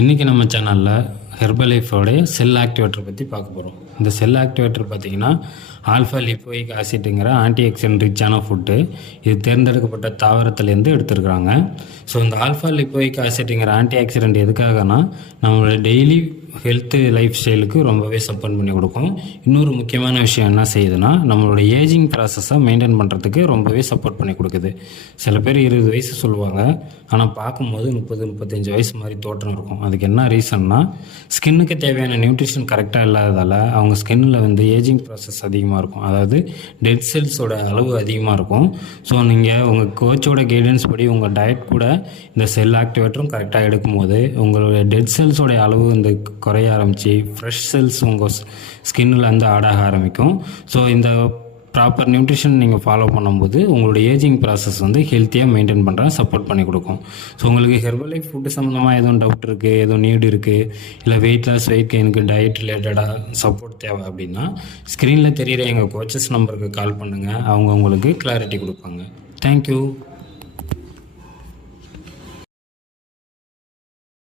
இன்றைக்கி நம்ம சேனலில் ஹெர்பலைஃபோடைய செல் ஆக்டிவேட்டர் பற்றி பார்க்க போகிறோம். இந்த செல் ஆக்டிவேட்டர் பார்த்திங்கன்னா ஆல்ஃபா லிப்போயிக் ஆசிட்டுங்கிற ஆன்டி ஆக்சிடென்ட் ரிச்சான ஃபுட்டு. இது தேர்ந்தெடுக்கப்பட்ட தாவரத்துலேருந்து எடுத்துருக்குறாங்க. ஸோ இந்த ஆல்ஃபா லிப்போயிக் ஆசிட்டுங்கிற ஆன்டி ஆக்சிடென்ட் எதுக்காகனா நம்மளோட டெய்லி ஹெல்த்து லைஃப் ஸ்டைலுக்கு ரொம்பவே சப்போர்ட் பண்ணி கொடுக்கும். இன்னொரு முக்கியமான விஷயம் என்ன செய்யுதுன்னா நம்மளோட ஏஜிங் ப்ராசஸை மெயின்டைன் பண்ணுறதுக்கு ரொம்பவே சப்போர்ட் பண்ணி கொடுக்குது. சில பேர் 20 வயசு சொல்லுவாங்க, ஆனால் பார்க்கும்போது 30-35 வயசு மாதிரி தோற்றம் இருக்கும். அதுக்கு என்ன ரீசன்னா ஸ்கின்னுக்கு தேவையான நியூட்ரிஷன் கரெக்டாக இல்லாததால் அவங்க ஸ்கின்னில் ஏஜிங் ப்ராசஸ் அதிகமாக இருக்கும். அதாவது டெட் செல்ஸோட அளவு அதிகமாக இருக்கும். ஸோ நீங்கள் உங்கள் கோச்சோட கைடன்ஸ் படி உங்கள் டயட் கூட இந்த செல் ஆக்டிவேட்டரும் கரெக்டாக எடுக்கும்போது உங்களுடைய டெட் செல்ஸோடைய அளவு குறைய ஆரம்பித்து ஃப்ரெஷ் செல்ஸ் உங்கள் ஸ்கின்னில் ஆடாக ஆரம்பிக்கும். ஸோ இந்த ப்ராப்பர் நியூட்ரிஷன் நீங்கள் ஃபாலோ பண்ணும்போது உங்களோட ஏஜிங் ப்ராசஸ் ஹெல்த்தியாக மெயின்டைன் பண்ணுற சப்போர்ட் பண்ணி கொடுக்கும். ஸோ உங்களுக்கு ஹெர்பலைஃப் ஃபுட்டு சம்மந்தமாக எதுவும் டவுட் இருக்குது, எதுவும் நீடு இருக்குது, இல்லை வெயிட் லாஸ் வெயிட் கெயினுக்கு டயட் ரிலேட்டடாக சப்போர்ட் தேவை அப்படின்னா ஸ்க்ரீனில் தெரிகிற எங்கள் கோச்சஸ் நம்பருக்கு கால் பண்ணுங்கள். அவங்க உங்களுக்கு கிளாரிட்டி கொடுப்பாங்க. தேங்க்யூ.